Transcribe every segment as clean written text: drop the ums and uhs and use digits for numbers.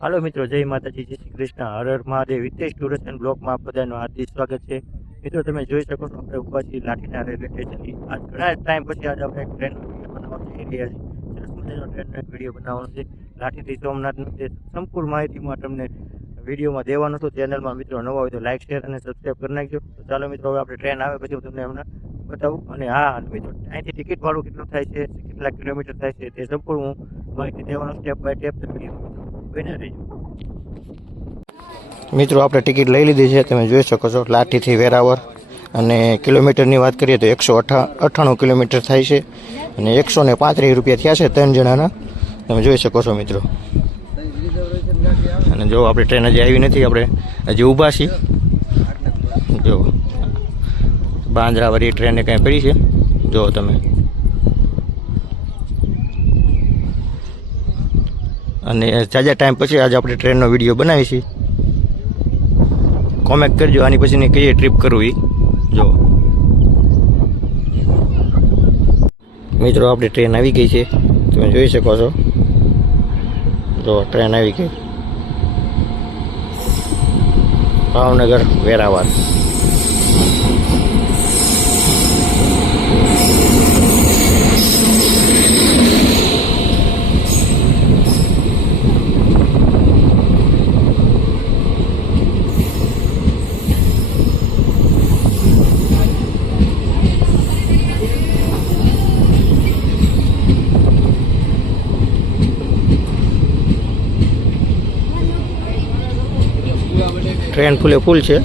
હાલો મિત્રો, જય માતાજી, જય શ્રી કૃષ્ણ, હર હર મહાદેવ. હિતેશ ટુરિસ્ટ એન્ડ બ્લોગમાં આપ બધાનું હાર્દિક સ્વાગત છે. મિત્રો, તમે જોઈ શકો છો આપણે ઊભા છીએ લાઠીના રેલવે સ્ટેશનથી. આજ ઘણા ટાઈમ પછી આજે આપણે એક ટ્રેનનો વિડીયો બનાવવા જઈ રહ્યા છીએ. સરસ મજાનો ટ્રેનનો એક વિડીયો બનાવવાનો છે. લાઠીથી સોમનાથનું તે સંપૂર્ણ માહિતીમાં તમને વિડીયોમાં દેવાનું હતું. ચેનલમાં મિત્રો નવા હોય તો લાઈક, શેર અને સબસ્ક્રાઈબ કરી નાખજો. તો ચાલો મિત્રો, હવે આપણે ટ્રેન આવે પછી હું તમને હમણાં બતાવું. અને હા મિત્રો, અહીંથી ટિકિટ ભાડું કેટલું થાય છે, કેટલા કિલોમીટર થાય છે, તે સંપૂર્ણ હું માહિતી દેવાનો સ્ટેપ બાય સ્ટેપ વિડીયો બને રહીજો. મિત્રો, આપણે ટિકિટ લઈ લીધી છે, તમે જોઈ શકો છો લાઠીથી વેરાવળ. અને કિલોમીટરની વાત કરીએ તો 198 કિલોમીટર થાય છે અને 135 રૂપિયા થયા છે 3 જણાના. તમે જોઈ શકો છો મિત્રો. અને જો આપણે ટ્રેન હજી આવી નથી, આપણે હજી ઊભા છીએ. જો બાંદ્રાવાળી ટ્રેને કાંઈ પડી છે, જો તમે. અને જાજા ટાઈમ પછી આજે આપણે ટ્રેનનો વિડીયો બનાવી છીએ. કોમેન્ટ કરજો આની પછીની કઈ ટ્રીપ કરવી. જો મિત્રો, આપણી ટ્રેન આવી ગઈ છે, તમે જોઈ શકો છો. જો ટ્રેન આવી ગઈ, ભાવનગર વેરાવળ. ટ્રેન ફૂલે ફૂલ છે.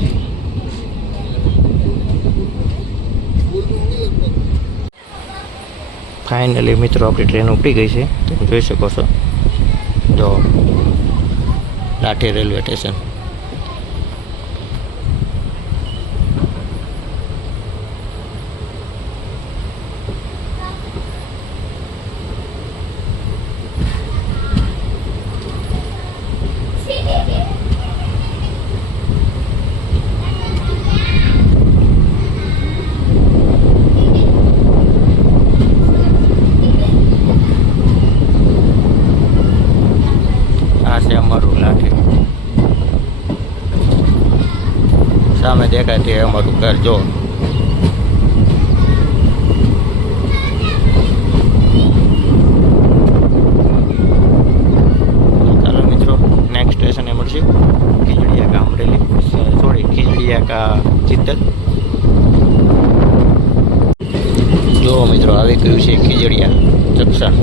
ફાઇનલી મિત્રો, આપણી ટ્રેન ઉપડી ગઈ છે, તમે જોઈ શકો છો. જો લાઠી રેલવે સ્ટેશન. અમારું લાઠી સામે દેખાય તે અમારું ઘર. જો ચાલો મિત્રો, નેક્સ્ટ સ્ટેશન એ મળશે ખીજડીયા કા અમરેલી, સોરી ખીજડીયા કા ચિત્તલ. જો મિત્રો, આવી ગયું છે ખીજડીયા જંકશન.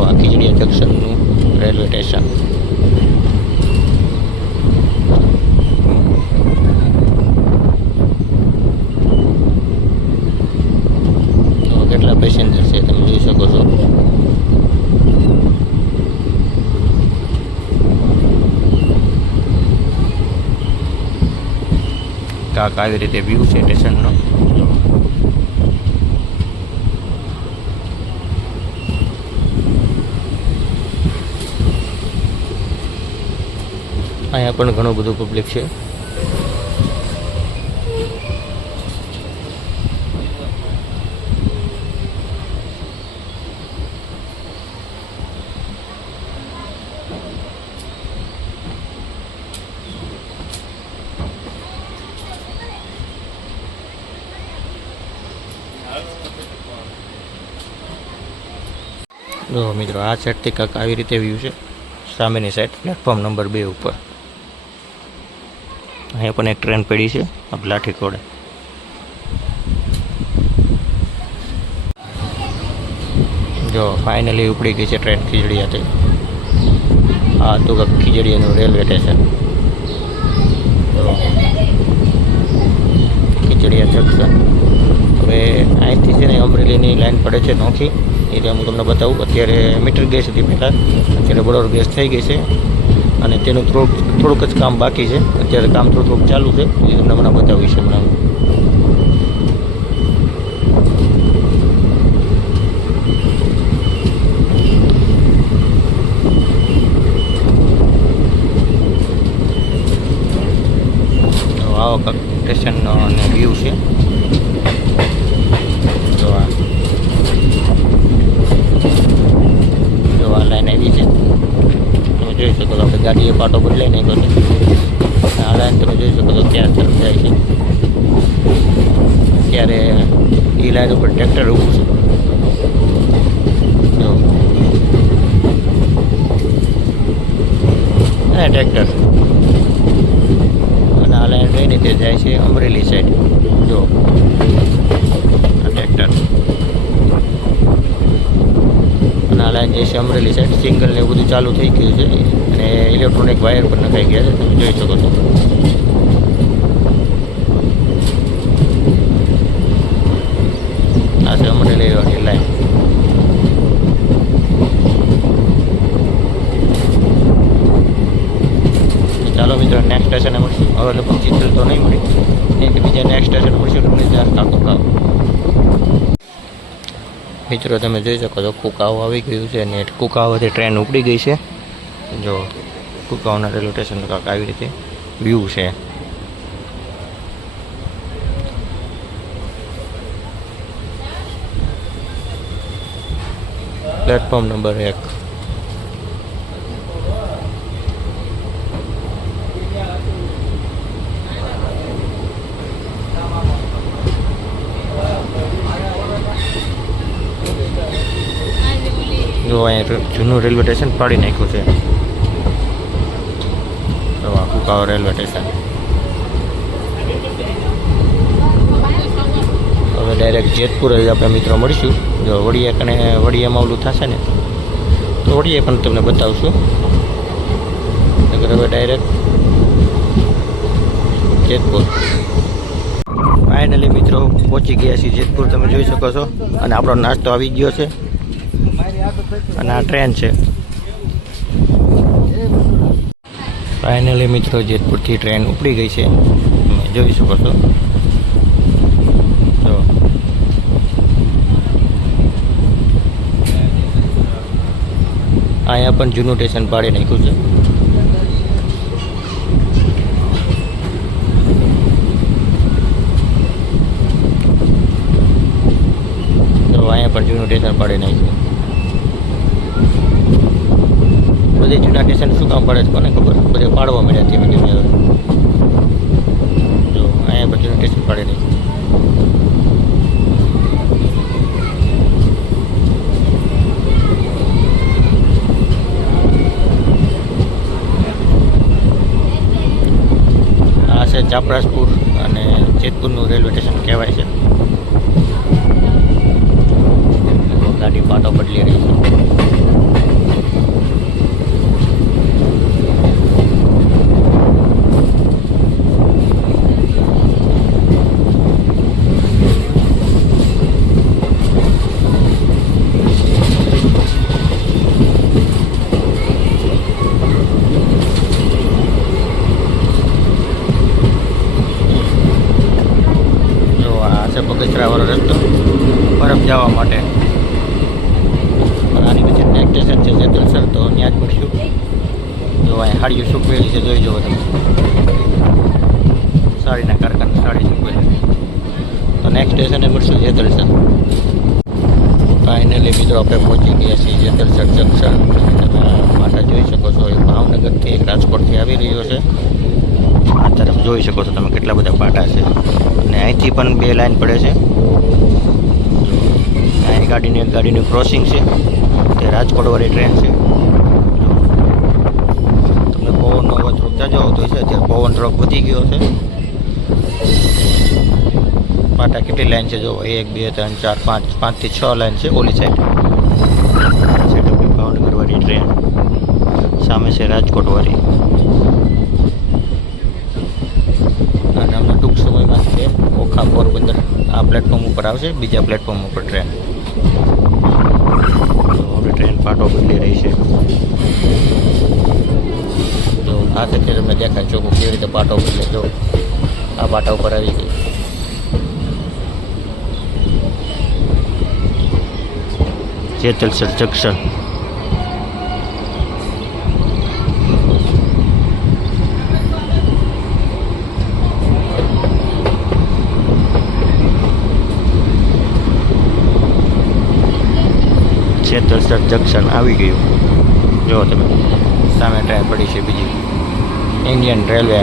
આ ખીજડીયા જંકશનનું રેલવે સ્ટેશન. કેટલા પેસેન્જર છે તમે જોઈ શકો છો. કાંક આવી રીતે વ્યૂ છે સ્ટેશનનો. અહીંયા પણ ઘણું બધું પબ્લિક છે. જો મિત્રો, આ સાઈડથી કાંક આવી રીતે વ્યૂ છે. સામેની સાઈડ પ્લેટફોર્મ નંબર 2 ઉપર અહીંયા પણ એક ટ્રેન પડી છે લાઠી કોડે. જો ફાઇનલી ઉપડી ગઈ છે ટ્રેન ખીજડીયાથી. આ તો ખીજડીયાનું રેલવે સ્ટેશન. ખીજડીયા જંકશન. હવે અહીંથી છે ને અમરેલીની લાઈન પડે છે નોખી, એટલે હું તમને બતાવું. અત્યારે મીટર ગેસ હતી પહેલાં, અત્યારે બરોબર ગેસ થઈ ગઈ છે અને તેનું થોડુંક જ કામ બાકી છે. અત્યારે કામ થોડુંક ચાલુ છે, એ તમને હમણાં બતાવીશ. હમણાં આવો સ્ટેશનનો અને વ્યૂ છે. જો આ જગ્યાએ પાટો બદલાઈ નાખ્યો છે. આ લાઈન તમે જોઈ શકો તો ક્યાં તરફ જાય છે. ત્યારે એ લાઈન ઉપર ટ્રેક્ટર ઊભું છે. જો ટ્રેક્ટર અને આ લાઈન રહીને તે જાય છે અમરેલી સાઈડ. જો આ ટ્રેક્ટર અને આ લાઈન જાય છે અમરેલી સાઈડ. સિંગલ ને એવું બધું ચાલુ થઈ ગયું છે અને ઇલેક્ટ્રોનિક વાયર પર નખાઈ ગયા છે, તમે જોઈ શકો છો. આ છે અમરેલી વાળી લાઈન. ચાલો મિત્રો નેક્સ્ટ સ્ટેશને મળશું. હવે લગભગ ચિત્તલ તો નહીં મળી, કેમ કે બીજા નેક્સ્ટ સ્ટેશન મળશું તમને ત્યાં કુકાવ. મિત્રો તમે જોઈ શકો છો કુકાવ આવી ગયું છે અને કુકાવથી ટ્રેન ઉપડી ગઈ છે. જો કુકાવના રેલવે સ્ટેશન કાંક આવી રીતે વ્યૂ છે. Platform number 1. જો અહીંયા જૂનું રેલવે સ્ટેશન પાડી નાખ્યું છે. કુકાવ રેલવે સ્ટેશન. હવે ડાયરેક્ટ જેતપુર જ આપણે મિત્રો મળીશું. જો વડિયામાં ઓલું થશે ને તો વડિયા પણ તમને બતાવશું. હવે ડાયરેક્ટ જેતપુર. ફાઇનલી મિત્રો પહોંચી ગયા છીએ જેતપુર, તમે જોઈ શકો છો. અને આપણો નાસ્તો આવી ગયો છે અને આ ટ્રેન છે. ફાઇનલી મિત્રો જેતપુરથી ટ્રેન ઉપડી ગઈ છે, તમે જોઈ શકો છો. તો અહીંયા પણ જૂનું સ્ટેશન પાડી નાખ્યું છે. તો અહીંયા પણ જૂનું સ્ટેશન પાડી નાખ્યું. બધે જૂના સ્ટેશન શું કામ પડે છે કોને ખબર, બધે પાડવા મળ્યા ધીમે ધીમે. જો અહીંયા પણ જૂનું સ્ટેશન પાડી નાખ્યું. આ છે ચાપરાસપુર અને જેતપુરનું રેલવે સ્ટેશન કહેવાય છે. ગાડી પાટો બદલી રહી છે. બગસરાવાળો રસ્તો બરફ જવા માટે. આની પછી નેક્સ્ટ સ્ટેશન છે જેતલસર, તો ત્યાં જ મળશું. જો અહીંયા હાડીઓ સૂકવેલી છે, જોઈ જુઓ તમે. સાડીના કારખાના સાડી સૂકવેલી. તો નેક્સ્ટ સ્ટેશને મળશું જેતલસર. ફાઇનલી મિત્રો આપણે પહોંચી ગયા છીએ જેતલસર જંકશન. તમે માટે જોઈ શકો છો એ ભાવનગરથી રાજકોટથી આવી રહ્યો છે. આ તરફ જોઈ શકો છો તમે કેટલા બધા પાટા છે. અને અહીંથી પણ 2 લાઈન પડે છે. અહીં ગાડીનું ક્રોસિંગ છે, તે રાજકોટવાળી ટ્રેન છે. તમને પવનનો અવાજ રોકતા જાઓ તો છે. અત્યારે પવન થોડોક વધી ગયો છે. પાટા કેટલી લાઈન છે જો, 1 2 3 4 5 5 થી 6 લાઈન છે ઓલી સાઈડ. ભાવનગરવાળી ટ્રેન સામે છે રાજકોટવાળી. અને અમને ટૂંક સમયમાં છે ઓખા પોરબંદર આ પ્લેટફોર્મ ઉપર આવશે, બીજા પ્લેટફોર્મ ઉપર ટ્રેન. હવે ટ્રેન પાટો બદલી રહી છે. તો આ સાથે તમને દેખાય ચોખ્ખું કેવી રીતે પાટો બદલે. જો આ પાટા ઉપર આવી ગઈ. જેતલસર જંકશન. જેતલસર જંકશન આવી ગયું. જો તમે સામે ટ્રેન પડી છે બીજી. Indian railway.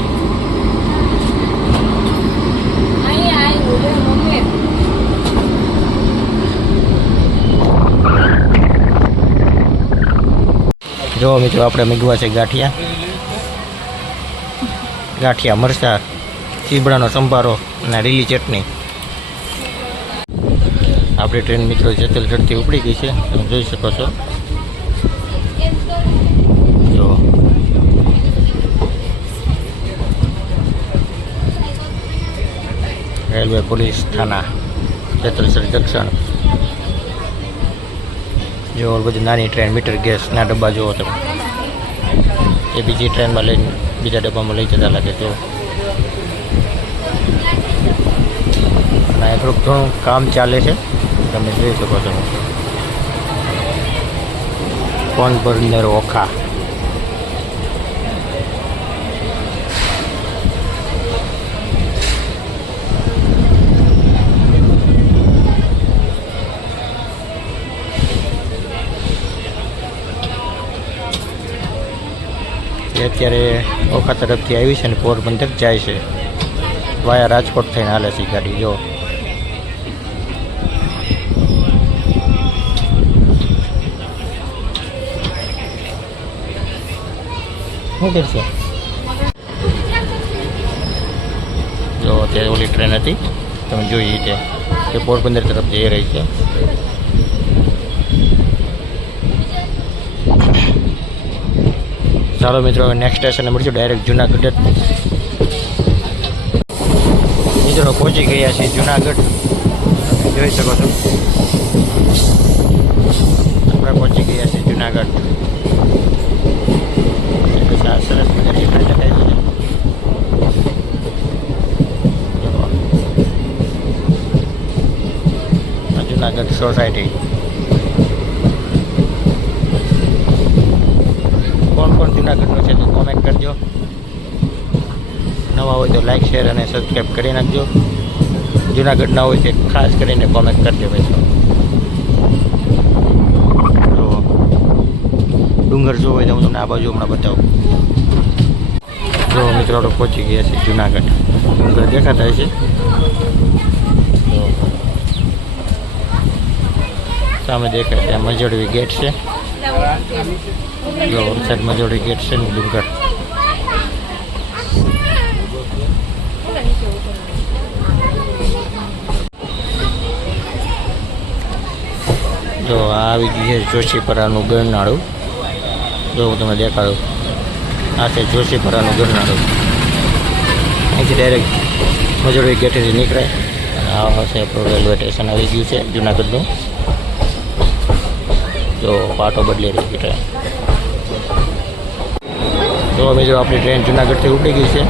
જો મિત્રો આપણે મેગવા છે ગાંઠિયા મરચાં, ચીબડાનો સંભારો અને લીલી ચટણી. આપણી ટ્રેન મિત્રો જેતલગઢથી ઉપડી ગઈ છે, તમે જોઈ શકો છો. જો railway police thana Jetalsar junction. જો બધી નાની ટ્રેન મીટર ગેસના ડબ્બા જુઓ તમે, એ બીજી ટ્રેનમાં લઈને બીજા ડબ્બામાં લઈ જતા લાગે. જો અને થોડુંક ઘણું કામ ચાલે છે, તમે જોઈ શકો છો. કોણ બરનેર ઓખા. એ અત્યારે ઓખા તરફથી આવી છે અને પોરબંદર જાય છે. વાયા રાજકોટ થઈને હાલે છે ગાડી. જો શું કરશે? જો અત્યારે ઓલી ટ્રેન હતી તમે જોઈ રીતે કે પોરબંદર તરફ જઈ રહી છે. ચાલો મિત્રો નેક્સ્ટ સ્ટેશને મળીશું ડાયરેક્ટ જુનાગઢ. મિત્રો પહોંચી ગયા છીએ જુનાગઢ, તમે જોઈ શકો છો. આપણે પહોંચી ગયા છીએ જુનાગઢ. સરસ મજાની ટ્રેન લગાવી છે જુનાગઢ સોસાયટી. કોણ કોણ જુનાગઢનું છે તો કોમેન્ટ કરજો. નવા હોય તો લાઈક શેર અને સબસ્ક્રાઈબ કરી નાખજો. જુનાગઢ ના હોય તે ખાસ કરીને કોમેન્ટ કરજો ભાઈ. તો ડુંગર જો હોય તો હું તમને આ બાજુ હમણાં બતાવું. જો મિત્રો આપણે પહોંચી ગયા છીએ જુનાગઢ. ડુંગર દેખાતા છે. સામે દેખાય છે મજોડવી ગેટ છે. જો વરસાદ મજોડી ગેટ છે ને ડુંગર. જો આ આવી ગયું છે જોશીપરાનું ગરનાળું. જો હું તમને દેખાડું, આ છે જોશીપરાનું ગરનાળું. અહીંથી ડાયરેક્ટ મજોડી ગેટેથી નીકળાય અને આ હશે આપણું રેલવે સ્ટેશન આવી ગયું છે જુનાગઢનું. જો પાટો બદલી રહી છે ટ્રેન. તો મિત્રો આપણી ટ્રેન જુનાગઢથી ઉપડી ગઈ છે,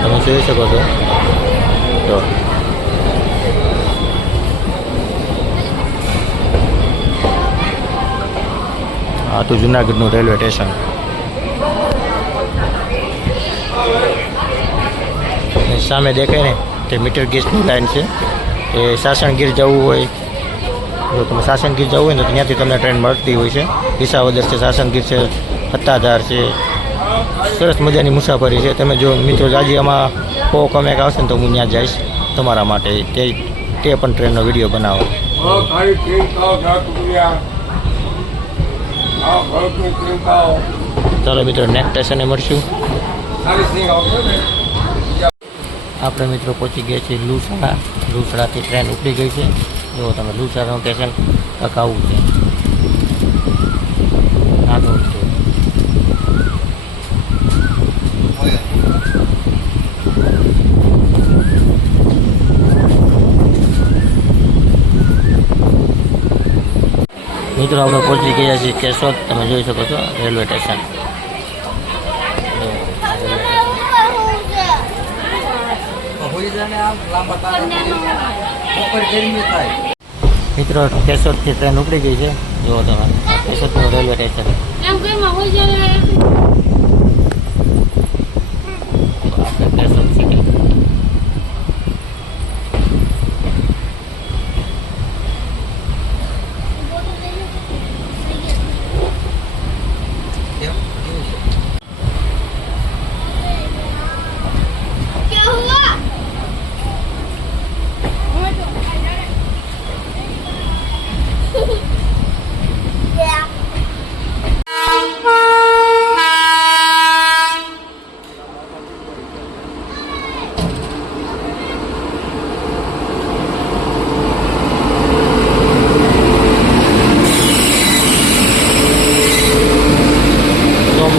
તમે જોઈ શકો છો. તો આ તો જુનાગઢનું રેલવે સ્ટેશન. સામે દેખાય ને તે મીટર ગેસની લાઈન છે. એ સાસણગીર જવું હોય, જો તમે સાસણગીર જવું હોય ને તો ત્યાંથી તમને ટ્રેન મળતી હોય છે. વિસાવદર છે, સાસણગીર છે, સત્તાધાર છે. સરસ મજાની મુસાફરી છે. તમે જો મિત્રો આજે આમાં પોક અમેક આવશે ને તો હું ત્યાં જઈશ તમારા માટે. તે પણ ટ્રેનનો વિડીયો બનાવો. ચાલો મિત્રો નેક્સ્ટ સ્ટેશને મળશું. આપણે મિત્રો પહોંચી ગયા છીએ લુસડા. લુસડાથી ટ્રેન ઉપડી ગઈ છે. જો તમે લુસડાનું સ્ટેશન આવું છે. નાનું છે. મિત્રો આપણે પહોંચી ગયા છીએ કેશોદ. તમે જોઈ શકો છો રેલવે સ્ટેશન. મિત્રો કેશોદથી ટ્રેન ઉપડી ગઈ છે. જુઓ તમે કેશોદનું રેલવે સ્ટેશન. આપણે કેશોદ સિટી.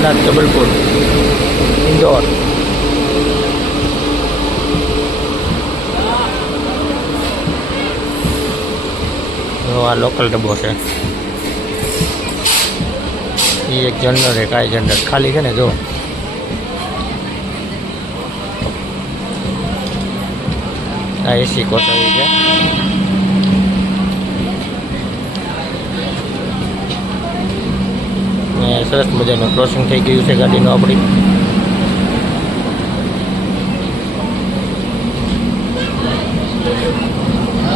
સોમનાથ જબલપુર ઇન્દોર. આ લોકલ ડબ્બો છે. એ એક જનરલ એક આઈ જનરલ ખાલી છે ને જો. આ એસી કોસાવી છે. સરસ મજાનું ક્રોસિંગ થઈ ગયું છે ગાડીનું આપણી.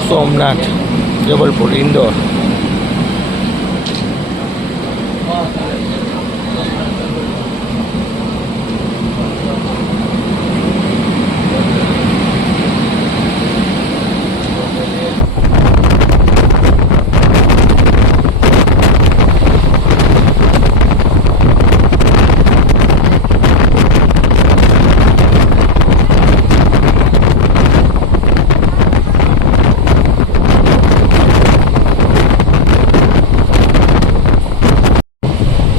સોમનાથ જબલપુર ઇન્દોર.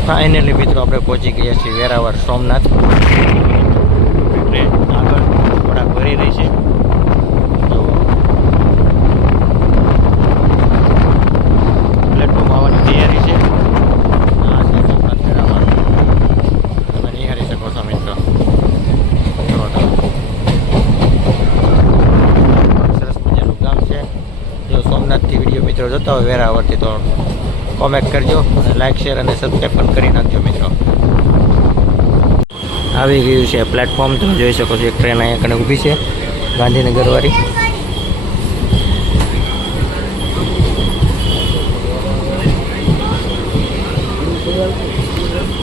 ફાઇનલી મિત્રો આપણે પહોંચી ગયા છીએ વેરાવળ સોમનાથ. ટ્રેન આગળ થોડાક ભરી રહી છે. પ્લેટફોર્મ આવવાની તૈયારી છે. આ છે સોમનાથ વેરાવળ. તમે નિહાળી શકો છો મિત્રો. સરસ મજાનું ગામ છે. જો સોમનાથથી વિડીયો મિત્રો જોતા હોય વેરાવળથી તો કોમેન્ટ કરજો અને લાઇક શેર અને સબસ્ક્રાઈબ પણ કરી નાખજો મિત્રો. આવી ગયું છે પ્લેટફોર્મ. તમે જોઈ શકો છો એક ટ્રેન અહીંયા કને ઊભી છે ગાંધીનગરવાળી.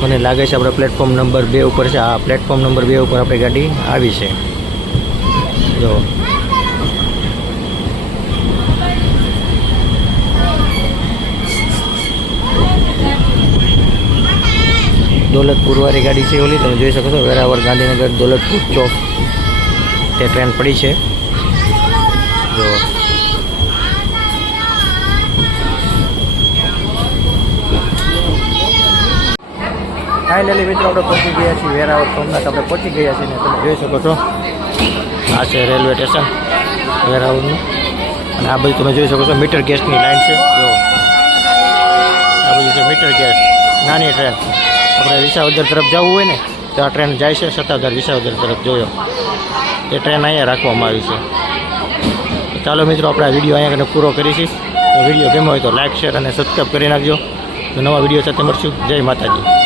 મને લાગે છે આપણે પ્લેટફોર્મ નંબર 2 ઉપર છે. આ પ્લેટફોર્મ નંબર 2 ઉપર આપણી ગાડી આવી છે. જો દોલતપુર વાળી ગાડી છે ઓલી. તમે જોઈ શકો છો વેરાવળ ગાંધીનગર દોલતપુર ચોક તે ટ્રેન પડી છે. જો ફાઇનલી મિત્રો આપણે પહોંચી ગયા છીએ વેરાવળ સોમનાથ. આપણે પહોંચી ગયા છીએ ને તમે જોઈ શકો છો આ છે રેલવે સ્ટેશન વેરાવળનું. અને આ બધું તમે જોઈ શકો છો મીટર ગેસની લાઈન છે. જો આ બધું છે મીટર ગેસ. નાની ટ્રેન આપણે વિસાવદર તરફ જવું હોય ને તો આ ટ્રેન જાય છે. સત્તાધાર વિસાવદર તરફ જોયો એ ટ્રેન અહીંયા રાખવામાં આવી છે. ચાલો મિત્રો આપણે આ વિડીયો અહીંયા કને પૂરો કરીશું. તો વિડીયો ગમ્યો હોય તો લાઇક શેર અને સબસ્ક્રાઈબ કરી નાખજો. તો નવા વિડીયો સાથે મળશું. જય માતાજી.